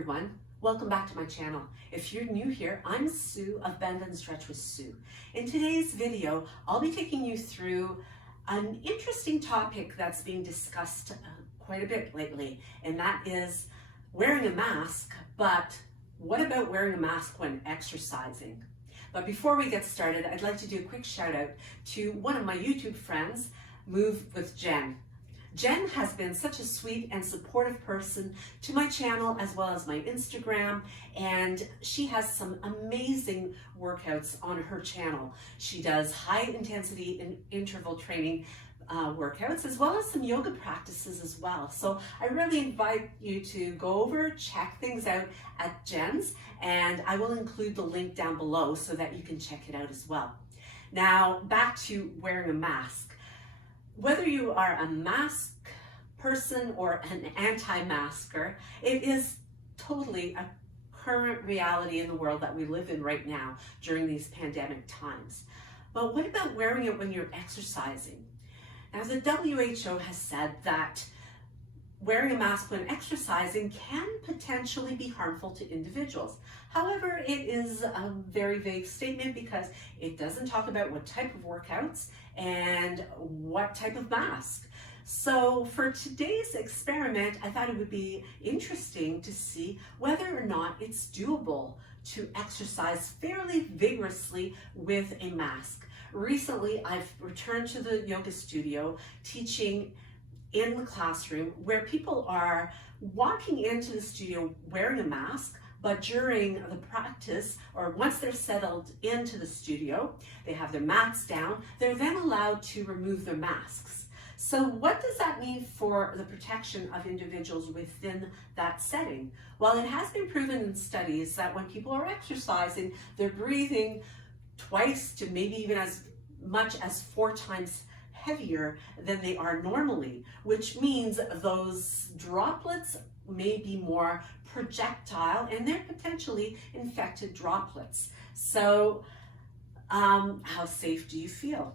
everyone, welcome back to my channel. If you're new here, I'm Sue of Bendnstretch with Sue. In today's video, I'll be taking you through an interesting topic that's being discussed quite a bit lately, and that is wearing a mask, but what about wearing a mask when exercising? But before we get started, I'd like to do a quick shout out to one of my YouTube friends, Move with Jen. Jen has been such a sweet and supportive person to my channel as well as my Instagram, and she has some amazing workouts on her channel. She does high intensity and interval training workouts as well as some yoga practices as well. So I really invite you to go over, check things out at Jen's, and I will include the link down below so that you can check it out as well. Now back to wearing a mask. Whether you are a mask person or an anti-masker, it is totally a current reality in the world that we live in right now during these pandemic times. But what about wearing it when you're exercising? Now, the WHO has said that wearing a mask when exercising can potentially be harmful to individuals. However, it is a very vague statement because it doesn't talk about what type of workouts and what type of mask. So for today's experiment, I thought it would be interesting to see whether or not it's doable to exercise fairly vigorously with a mask. Recently, I've returned to the yoga studio teaching in the classroom where people are walking into the studio wearing a mask, but during the practice, or once they're settled into the studio, they have their mats down, they're then allowed to remove their masks. So what does that mean for the protection of individuals within that setting? Well, it has been proven in studies that when people are exercising, they're breathing twice to maybe even as much as 4 times heavier than they are normally, which means those droplets may be more projectile and they're potentially infected droplets. So how safe do you feel?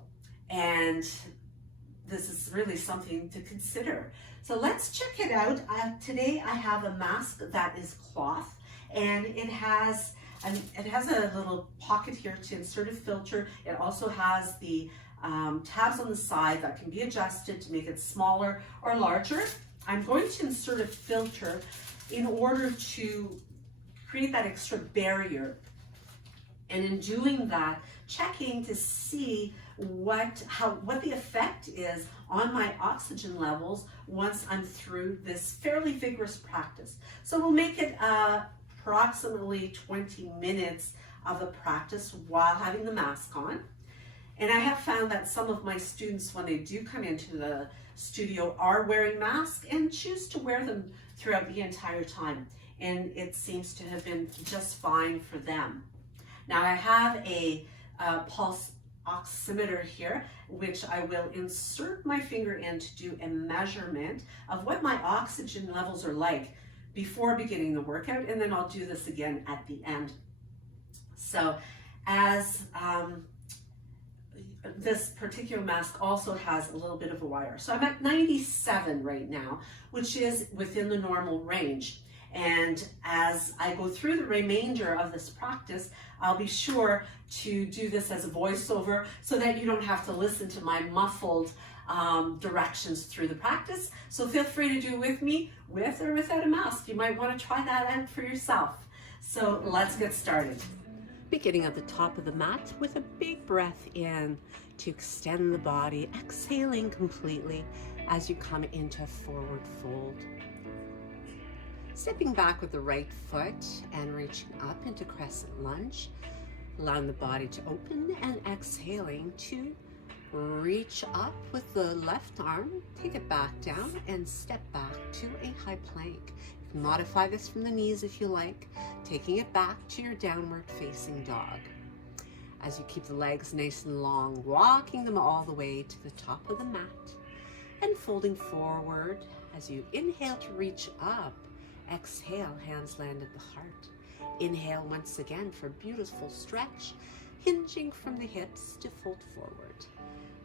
And this is really something to consider. So let's check it out. Today I have a mask that is cloth, and it has a little pocket here to insert a filter. It also has the tabs on the side that can be adjusted to make it smaller or larger. I'm going to insert a filter in order to create that extra barrier. And in doing that, checking to see what the effect is on my oxygen levels once I'm through this fairly vigorous practice. So we'll make it approximately 20 minutes of the practice while having the mask on. And I have found that some of my students, when they do come into the studio, are wearing masks and choose to wear them throughout the entire time. And it seems to have been just fine for them. Now I have a pulse oximeter here, which I will insert my finger in to do a measurement of what my oxygen levels are like before beginning the workout, and then I'll do this again at the end. So as this particular mask also has a little bit of a wire. So I'm at 97 right now, which is within the normal range. And as I go through the remainder of this practice, I'll be sure to do this as a voiceover so that you don't have to listen to my muffled directions through the practice. So feel free to do it with me, with or without a mask. You might want to try that out for yourself. So let's get started. Beginning at the top of the mat with a big breath in to extend the body, exhaling completely as you come into a forward fold. Stepping back with the right foot and reaching up into crescent lunge, allowing the body to open and exhaling to reach up with the left arm, take it back down and step back to a high plank. You can modify this from the knees if you like, taking it back to your downward facing dog. As you keep the legs nice and long, walking them all the way to the top of the mat and folding forward as you inhale to reach up. Exhale, hands land at the heart. Inhale once again for a beautiful stretch, hinging from the hips to fold forward.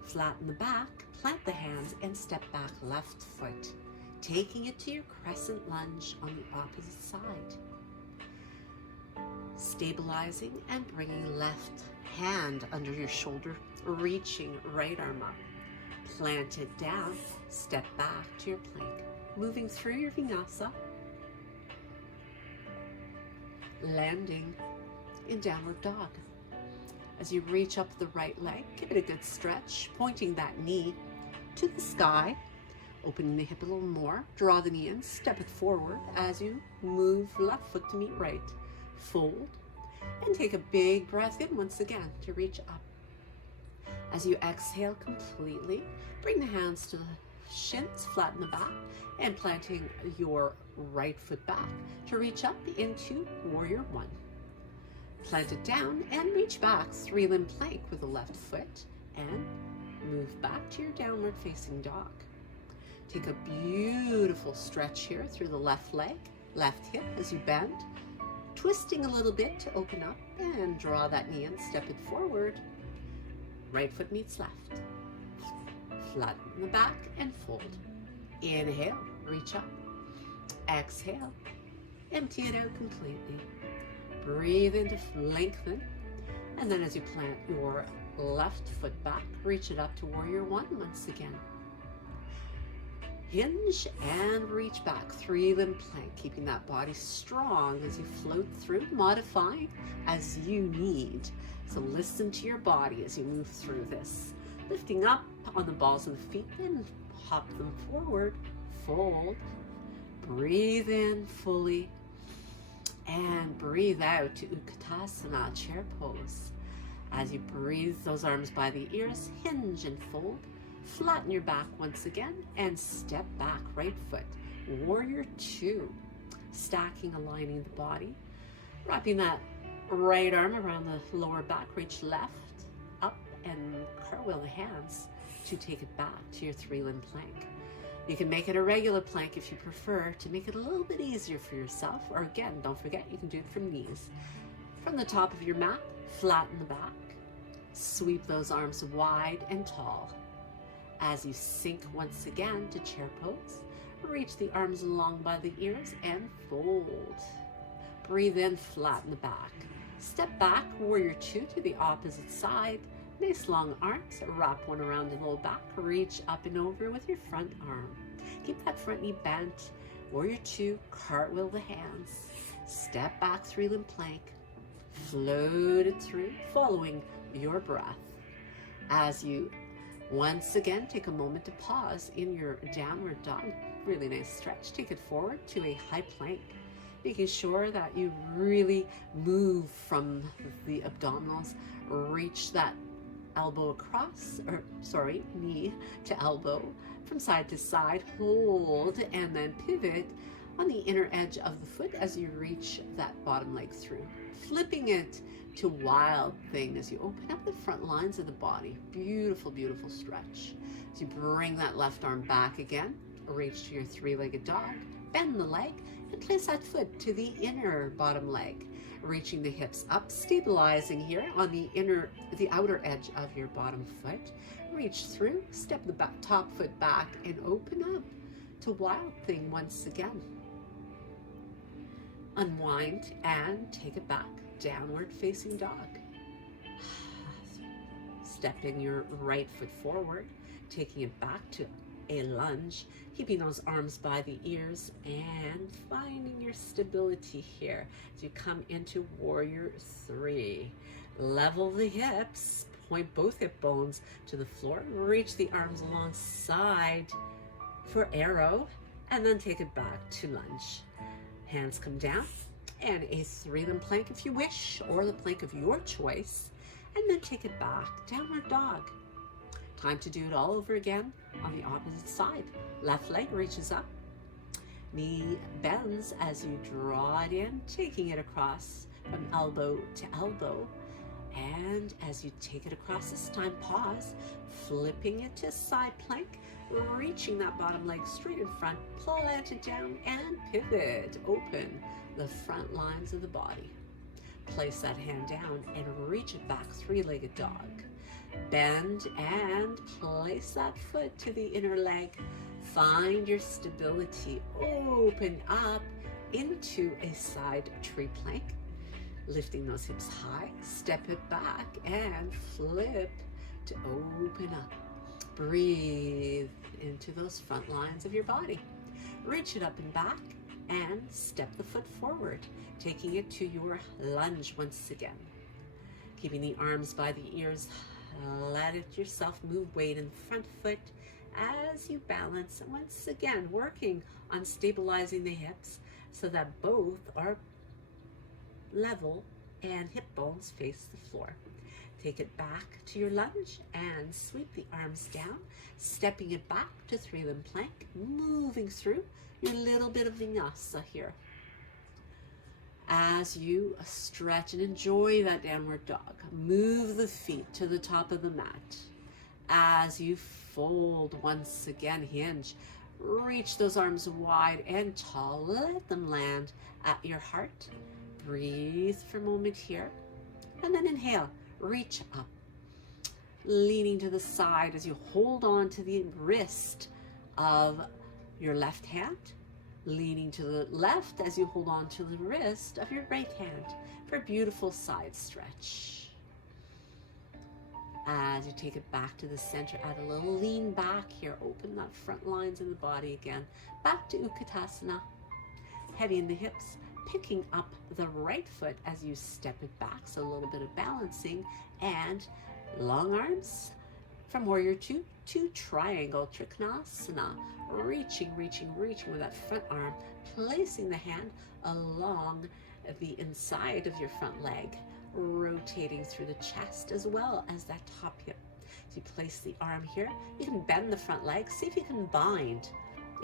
Flatten the back, plant the hands, and step back left foot. taking it to your crescent lunge on the opposite side. Stabilizing and bringing left hand under your shoulder, reaching right arm up. Plant it down, step back to your plank, moving through your vinyasa, landing in downward dog. As you reach up the right leg, give it a good stretch, pointing that knee to the sky, opening the hip a little more, draw the knee in, step it forward as you move left foot to meet right. Fold and take a big breath in once again to reach up. As you exhale completely, bring the hands to the shins, flatten the back, and planting your right foot back to reach up into warrior one. Plant it down and reach back, three-limb plank with the left foot, and move back to your downward facing dog. Take a beautiful stretch here through the left leg, left hip as you bend, twisting a little bit to open up and draw that knee in, step it forward. Right foot meets left. Flatten the back and fold. Inhale, reach up. Exhale, empty it out completely. Breathe in to lengthen. And then as you plant your left foot back, reach it up to warrior one once again. Hinge and reach back, three-limb plank, keeping that body strong as you float through, modifying as you need. So listen to your body as you move through this. Lifting up on the balls of the feet, then hop them forward, fold, breathe in fully, and breathe out to Utkatasana, chair pose. As you breathe those arms by the ears, hinge and fold. Flatten your back once again and step back, right foot. Warrior two. Stacking, aligning the body. Wrapping that right arm around the lower back, reach left, up, and cartwheel the hands to take it back to your three-limb plank. You can make it a regular plank if you prefer to make it a little bit easier for yourself, or again, don't forget, you can do it from knees. From the top of your mat, flatten the back. Sweep those arms wide and tall. As you sink once again to chair pose, reach the arms along by the ears and fold. Breathe in, flatten the back. Step back, warrior two to the opposite side. Nice long arms, wrap one around the low back, reach up and over with your front arm. Keep that front knee bent. Warrior two, cartwheel the hands. Step back, three-limb plank. Float it through, following your breath. As you once again take a moment to pause in your downward dog. Really nice stretch. Take it forward to a high plank, making sure that you really move from the abdominals, reach that elbow across, knee to elbow, from side to side, hold, and then pivot on the inner edge of the foot as you reach that bottom leg through. Flipping it to wild thing as you open up the front lines of the body. Beautiful, beautiful stretch. As you bring that left arm back again, reach to your three-legged dog, bend the leg, and place that foot to the inner bottom leg, reaching the hips up, stabilizing here on the outer edge of your bottom foot. Reach through, step the top foot back, and open up to wild thing once again. Unwind and take it back, downward facing dog. Stepping your right foot forward, taking it back to a lunge, keeping those arms by the ears and finding your stability here as you come into warrior three. Level the hips, point both hip bones to the floor, reach the arms alongside for arrow, and then take it back to lunge. Hands come down, and a three-limb plank if you wish, or the plank of your choice, and then take it back, downward dog. Time to do it all over again on the opposite side. Left leg reaches up, knee bends as you draw it in, taking it across from elbow to elbow. And as you take it across this time, pause, flipping it to side plank, reaching that bottom leg straight in front, plant it down and pivot, open the front lines of the body. Place that hand down and reach it back, three-legged dog. Bend and place that foot to the inner leg, Find your stability. Open up into a side tree plank. Lifting those hips high, step it back and flip to open up. Breathe into those front lines of your body. Reach it up and back and step the foot forward, taking it to your lunge once again. Keeping the arms by the ears, let it yourself move weight in the front foot as you balance. And once again, working on stabilizing the hips so that both are level and hip bones face the floor. Take it back to your lunge and sweep the arms down, stepping it back to three limb plank, moving through your little bit of vinyasa here. As you stretch and enjoy that downward dog, move the feet to the top of the mat. As you fold once again, hinge, reach those arms wide and tall, let them land at your heart. Breathe for a moment here, and then inhale, reach up, leaning to the side as you hold on to the wrist of your left hand, leaning to the left as you hold on to the wrist of your right hand for a beautiful side stretch. As you take it back to the center, add a little lean back here, open that front lines in the body again, back to Utkatasana, heavy in the hips, picking up the right foot as you step it back, so a little bit of balancing, and long arms from warrior two to triangle trikonasana, reaching with that front arm, placing the hand along the inside of your front leg, rotating through the chest as well as that top hip. So you place the arm here, you can bend the front leg, see if you can bind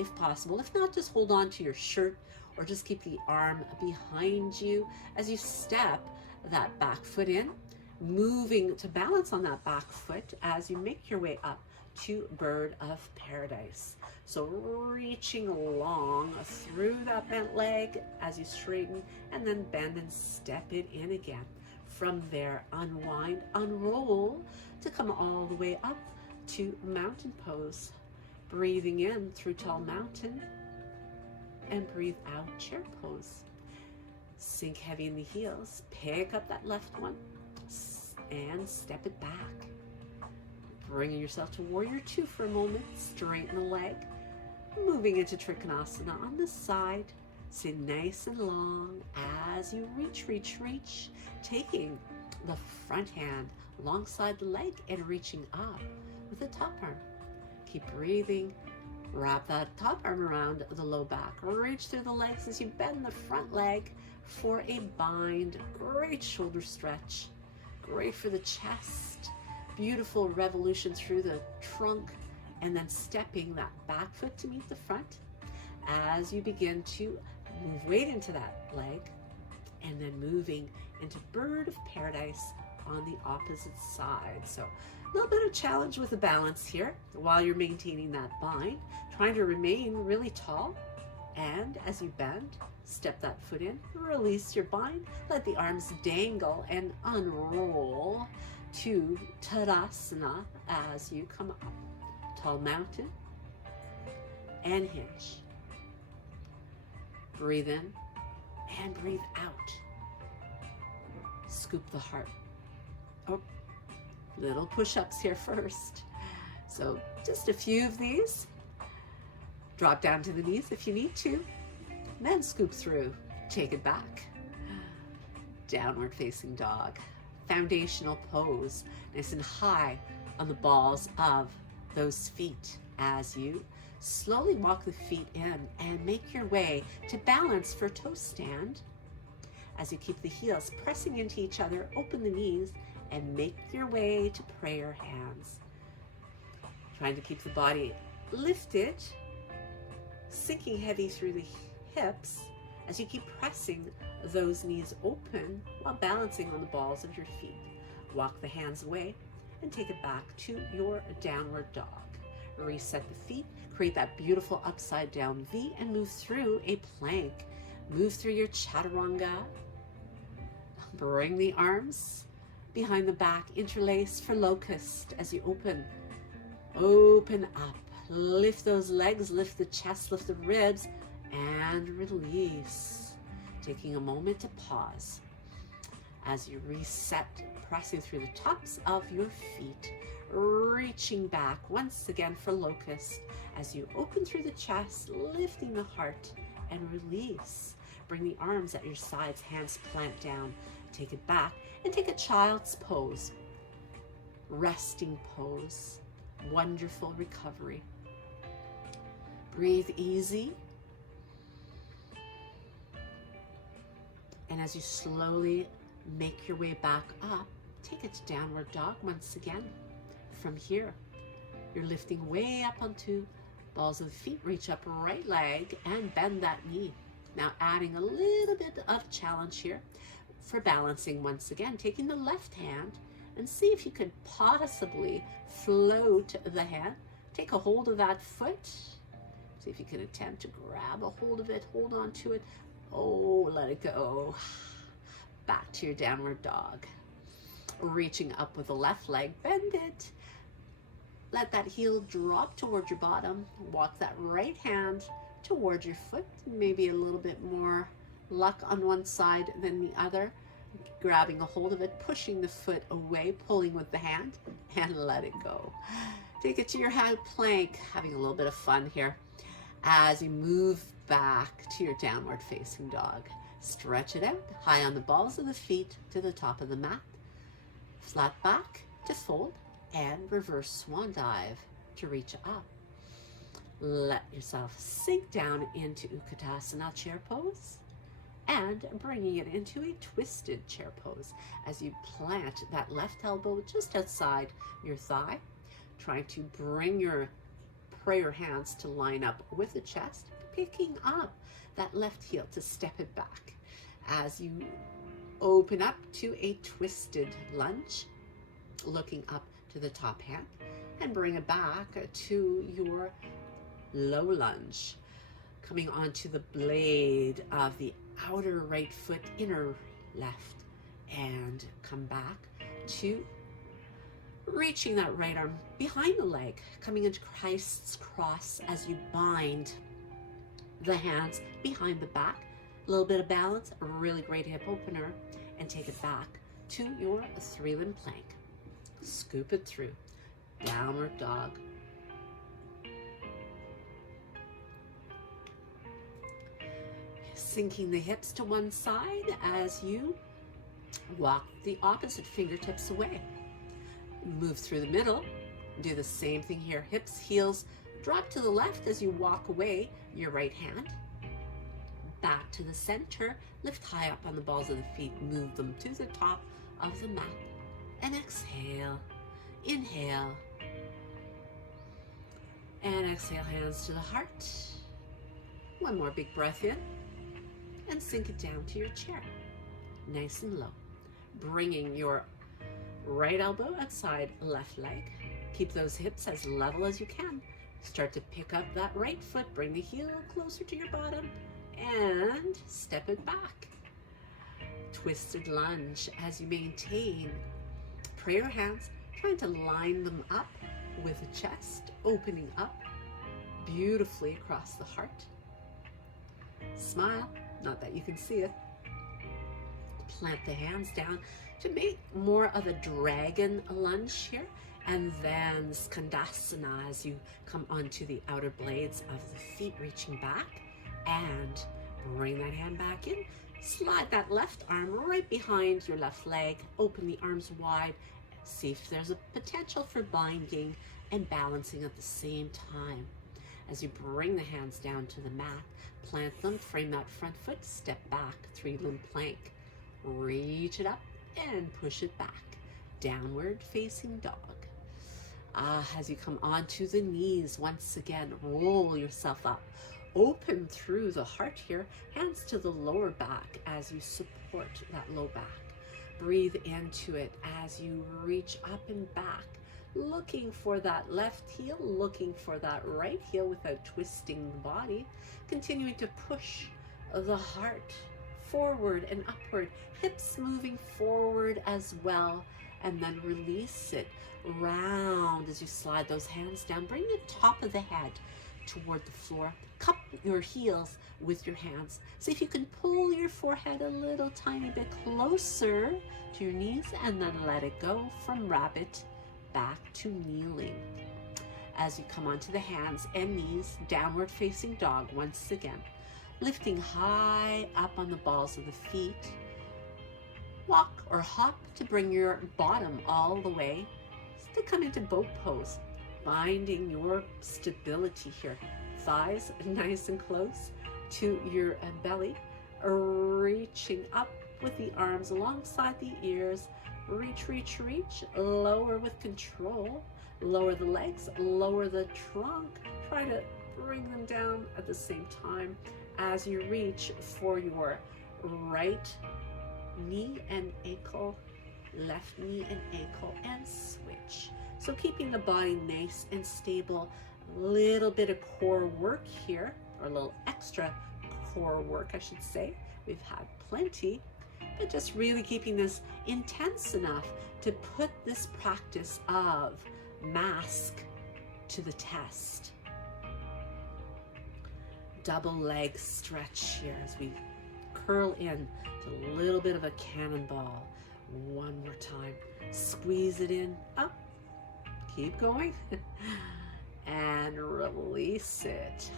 if possible. If not, just hold on to your shirt or just keep the arm behind you as you step that back foot in, moving to balance on that back foot as you make your way up to bird of paradise. So reaching along through that bent leg as you straighten and then bend and step it in again. From there, unwind, unroll to come all the way up to mountain pose. Breathing in through tall mountain and breathe out, chair pose. Sink heavy in the heels, pick up that left one and step it back. Bringing yourself to warrior two for a moment, straighten the leg, moving into trikonasana on the side. Sit nice and long as you reach, taking the front hand alongside the leg and reaching up with the top arm. Keep breathing. Wrap that top arm around the low back. Reach through the legs as you bend the front leg for a bind. Great shoulder stretch. Great for the chest. Beautiful revolution through the trunk, and then stepping that back foot to meet the front as you begin to move weight into that leg, and then moving into bird of paradise on the opposite side. So a little bit of challenge with the balance here while you're maintaining that bind, trying to remain really tall. And as you bend, step that foot in, release your bind, let the arms dangle and unroll to Tadasana as you come up. Tall mountain and hinge. Breathe in and breathe out. Scoop the heart. Oh, little push-ups here first. So just a few of these. Drop down to the knees if you need to. Then scoop through. Take it back. Downward facing dog. Foundational pose. Nice and high on the balls of those feet as you slowly walk the feet in and make your way to balance for toe stand. As you keep the heels pressing into each other, open the knees and make your way to prayer hands. Trying to keep the body lifted, sinking heavy through the hips as you keep pressing those knees open while balancing on the balls of your feet. Walk the hands away and take it back to your downward dog. Reset the feet, create that beautiful upside down V and move through a plank. Move through your chaturanga. Bring the arms behind the back, interlace for locust as you open up, Lift those legs, lift the chest, lift the ribs, and release. Taking a moment to pause as you reset, pressing through the tops of your feet, reaching back once again for locust as you open through the chest, lifting the heart, and release. Bring the arms at your sides, hands plant down. Take it back and take a child's pose. Resting pose. Wonderful recovery. Breathe easy. And as you slowly make your way back up, take it to downward dog once again. From here, you're lifting way up onto balls of the feet. Reach up right leg and bend that knee. Now adding a little bit of challenge here for balancing once again. Taking the left hand and see if you could possibly float the hand. Take a hold of that foot. See if you can attempt to grab a hold of it, hold on to it. Oh, let it go. Back to your downward dog. Reaching up with the left leg, bend it. Let that heel drop toward your bottom. Walk that right hand toward your foot. Maybe a little bit more luck on one side than the other. Grabbing a hold of it, pushing the foot away, pulling with the hand, and let it go. Take it to your high plank, having a little bit of fun here. As you move back to your downward facing dog, stretch it out, high on the balls of the feet to the top of the mat. Flat back to fold, and reverse swan dive to reach up. Let yourself sink down into Utkatasana chair pose, and bringing it into a twisted chair pose as you plant that left elbow just outside your thigh, trying to bring your prayer hands to line up with the chest, picking up that left heel to step it back as you open up to a twisted lunge, looking up to the top hand, and bring it back to your low lunge, coming onto the blade of the outer right foot, inner left, and come back to reaching that right arm behind the leg, coming into Christ's cross as you bind the hands behind the back. A little bit of balance, a really great hip opener, and take it back to your three-limb plank. Scoop it through, downward dog. Sinking the hips to one side as you walk the opposite fingertips away. Move through the middle. Do the same thing here. Hips, heels, drop to the left as you walk away your right hand. Back to the center. Lift high up on the balls of the feet. Move them to the top of the mat. And exhale. Inhale. And exhale, hands to the heart. One more big breath in. And sink it down to your chair. Nice and low. Bringing your right elbow outside left leg. Keep those hips as level as you can. Start to pick up that right foot. Bring the heel closer to your bottom and step it back. Twisted lunge as you maintain prayer hands, trying to line them up with the chest, opening up beautifully across the heart. Smile, not that you can see it. Plant the hands down to make more of a dragon lunge here, and then Skandasana as you come onto the outer blades of the feet, reaching back, and bring that hand back in. Slide that left arm right behind your left leg, open the arms wide, see if there's a potential for binding and balancing at the same time. As you bring the hands down to the mat, plant them, frame that front foot, step back, three-limb plank. Reach it up and push it back. Downward facing dog. As you come onto the knees, once again, roll yourself up. Open through the heart here, hands to the lower back as you support that low back. Breathe into it as you reach up and back, looking for that left heel, looking for that right heel without twisting the body. Continuing to push the heart forward and upward, hips moving forward as well and then release it round as you slide those hands down. Bring the top of the head toward the floor. Cup your heels with your hands. See if you can pull your forehead a little tiny bit closer to your knees, and then let it go from rabbit back to kneeling. As you come onto the hands and knees, downward facing dog once again. Lifting high up on the balls of the feet. Walk or hop to bring your bottom all the way to come into boat pose. Finding your stability here. Thighs nice and close to your belly. Reaching up with the arms alongside the ears. Reach, reach, reach. Lower with control. Lower the legs, lower the trunk. Try to bring them down at the same time as you reach for your right knee and ankle, left knee and ankle, and switch. So keeping the body nice and stable. A little bit of core work here, or a little extra core work, I should say. We've had plenty, but just really keeping this intense enough to put this practice of mask to the test. Double leg stretch here as we curl in to a little bit of a cannonball. One more time. Squeeze it in, up, keep going, and release it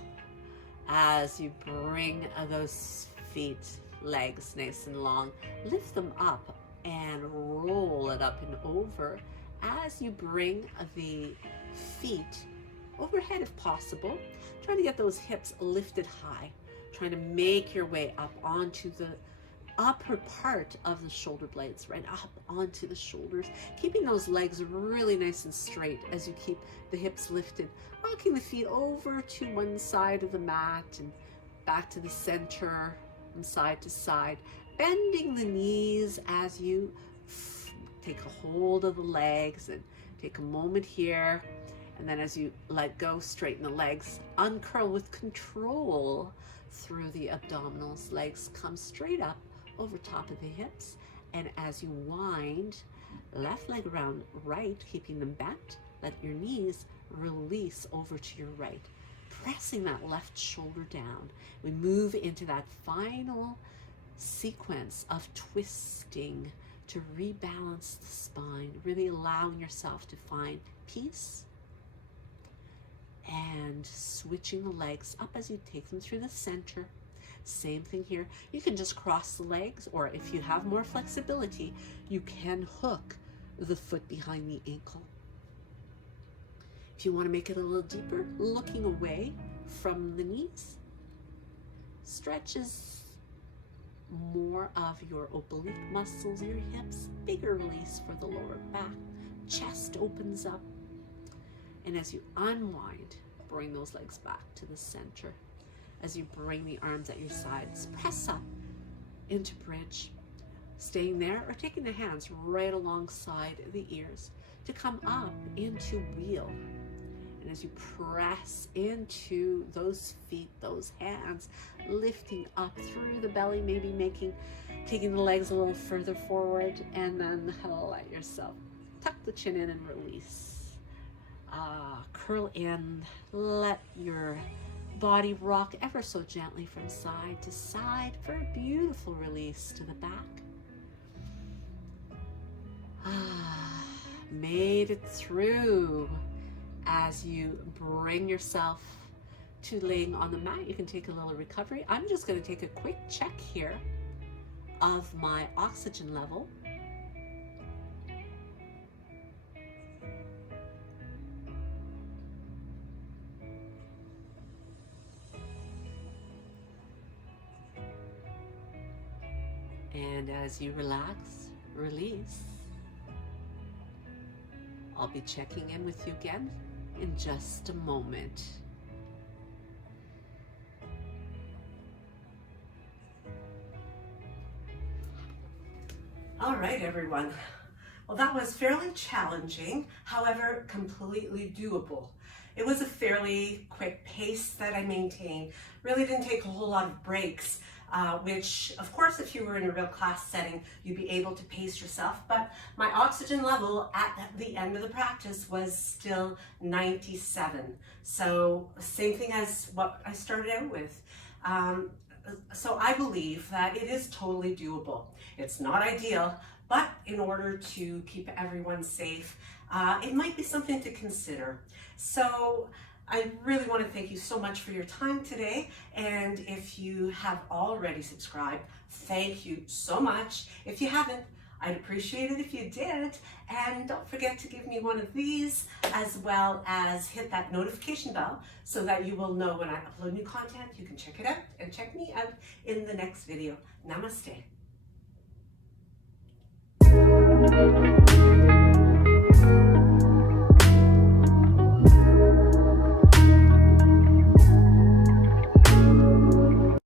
as you bring those feet, legs nice and long. Lift them up and roll it up and over as you bring the feet overhead if possible. Trying to get those hips lifted high. Trying to make your way up onto the upper part of the shoulder blades, right up onto the shoulders. Keeping those legs really nice and straight as you keep the hips lifted. Rocking the feet over to one side of the mat and back to the center from side to side. Bending the knees as you take a hold of the legs and take a moment here. And then as you let go, straighten the legs, uncurl with control through the abdominals. Legs come straight up over top of the hips. And as you wind, left leg around right, keeping them bent, let your knees release over to your right. Pressing that left shoulder down. We move into that final sequence of twisting to rebalance the spine, really allowing yourself to find peace, and switching the legs up as you take them through the center. Same thing here. You can just cross the legs, or if you have more flexibility, you can hook the foot behind the ankle. If you want to make it a little deeper, looking away from the knees, stretches more of your oblique muscles, your hips, bigger release for the lower back, chest opens up, and as you unwind, bring those legs back to the center. As you bring the arms at your sides, press up into bridge, staying there or taking the hands right alongside the ears to come up into wheel. And as you press into those feet, those hands, lifting up through the belly, maybe taking the legs a little further forward, and then let yourself tuck the chin in and release. Curl in, let your body rock ever so gently from side to side for a beautiful release to the back. Made it through. As you bring yourself to laying on the mat, you can take a little recovery. I'm just going to take a quick check here of my oxygen level. And as you relax, release, I'll be checking in with you again in just a moment. All right, everyone. Well, that was fairly challenging, however, completely doable. It was a fairly quick pace that I maintained. Really didn't take a whole lot of breaks, which of course if you were in a real class setting, you'd be able to pace yourself. But my oxygen level at the end of the practice was still 97. So same thing as what I started out with. So I believe that it is totally doable. It's not ideal, but in order to keep everyone safe, it might be something to consider. So I really want to thank you so much for your time today. And if you have already subscribed, thank you so much. If you haven't, I'd appreciate it if you did. And don't forget to give me one of these, as well as hit that notification bell so that you will know when I upload new content. You can check it out and check me out in the next video. Namaste.